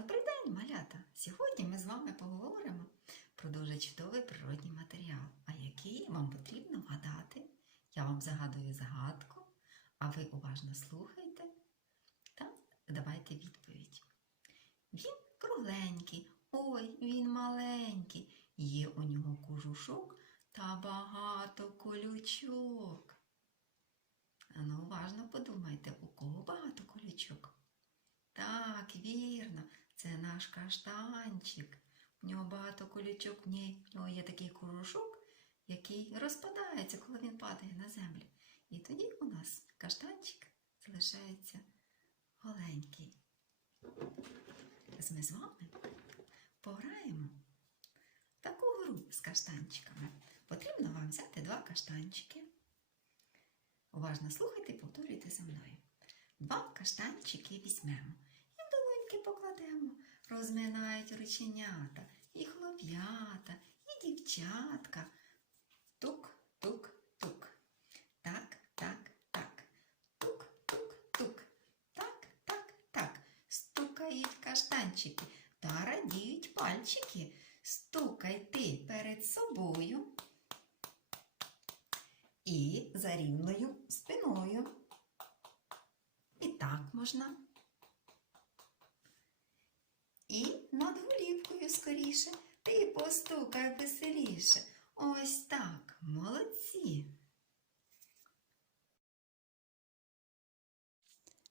Добрий день, малята! Сьогодні ми з вами поговоримо про дуже чудовий природній матеріал, а який вам потрібно вгадати. Я вам загадую загадку, а ви уважно слухайте та давайте відповідь. Він кругленький, ой, він маленький, є у нього кожушок та багато колючок. Ну, уважно подумайте, у кого багато колючок? Так, вірно, це наш каштанчик. У нього багато колючок, в нього є такий корушок, який розпадається, коли він падає на землю. І тоді у нас каштанчик залишається голенький. Зараз Ми з вами пограємо в таку гру з каштанчиками. Потрібно вам взяти два каштанчики. Уважно слухайте і повторюйте за мною. Два каштанчики візьмемо і покладемо. Розминають рученята, і хлоп'ята, і дівчатка. Тук, тук, тук. Так, так, так. Тук, тук, тук. Так, так, так. Стукають каштанчики та радіють пальчики. Стукай ти перед собою і за рівною спиною. І так можна. І над голівкою скоріше. Ти постукай веселіше. Ось так, молодці.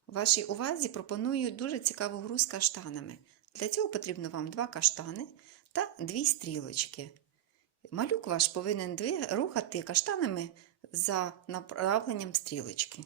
Вашій увазі пропоную дуже цікаву гру з каштанами. Для цього потрібно вам два каштани та дві стрілочки. Малюк ваш повинен рухати каштанами за направленням стрілочки.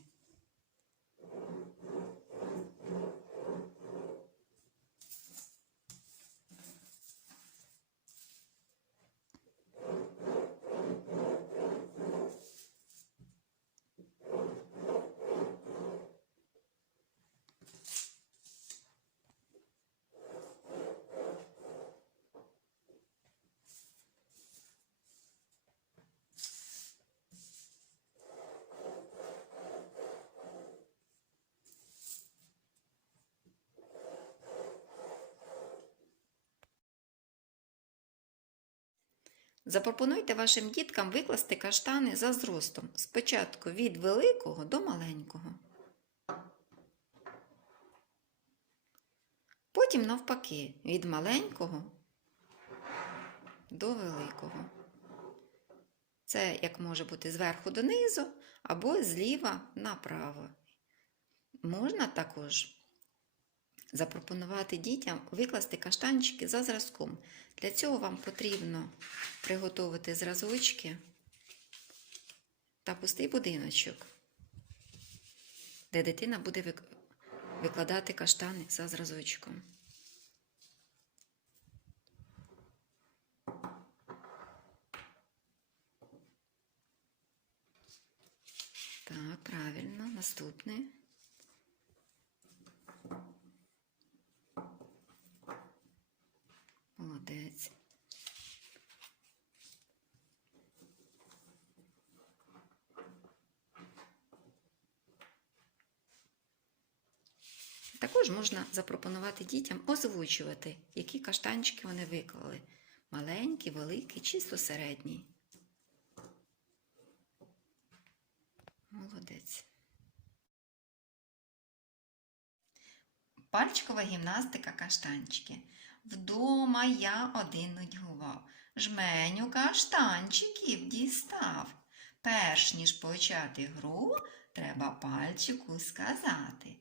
Запропонуйте вашим діткам викласти каштани за зростом. Спочатку від великого до маленького. Потім навпаки, від маленького до великого. Це як може бути зверху донизу або зліва направо. Можна також запропонувати дітям викласти каштанчики за зразком. Для цього вам потрібно приготувати зразочки та пустий будиночок, де дитина буде викладати каштани за зразочком. Так, правильно, наступне. Молодець. Також можна запропонувати дітям озвучувати, які каштанчики вони виклали. Маленькі, великі, чисто середні. Молодець. Пальчикова гімнастика каштанчики. Вдома я один нудьгував. Жменю каштанчиків дістав. Перш ніж почати гру, треба пальчику сказати.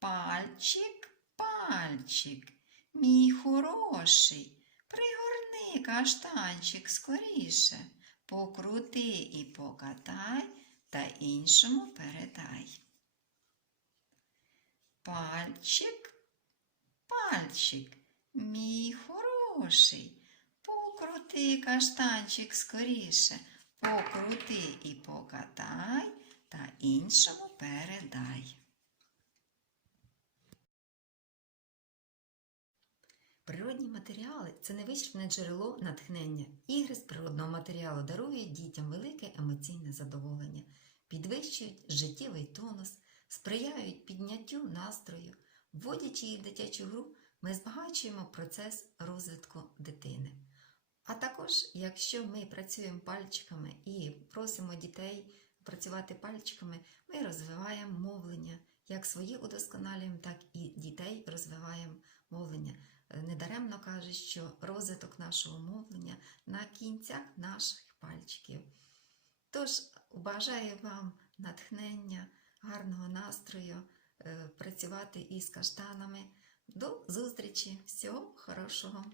Пальчик, пальчик, мій хороший, пригорни каштанчик скоріше, покрути і покатай та іншому передай. Пальчик, пальчик, мій хороший, покрути каштанчик скоріше, покрути і покатай та іншому передай. Природні матеріали це невичерпне джерело натхнення. Ігри з природного матеріалу дарують дітям велике емоційне задоволення, підвищують життєвий тонус, сприяють підняттю настрою, вводячи їх в дитячу гру, ми збагачуємо процес розвитку дитини. А також, якщо ми працюємо пальчиками і просимо дітей працювати пальчиками, ми розвиваємо мовлення, як свої удосконалюємо, так і дітей розвиваємо мовлення. Недаремно кажуть, що розвиток нашого мовлення на кінцях наших пальчиків. Тож бажаю вам натхнення, гарного настрою, е, працювати із каштанами. До зустрічі! Всього хорошого!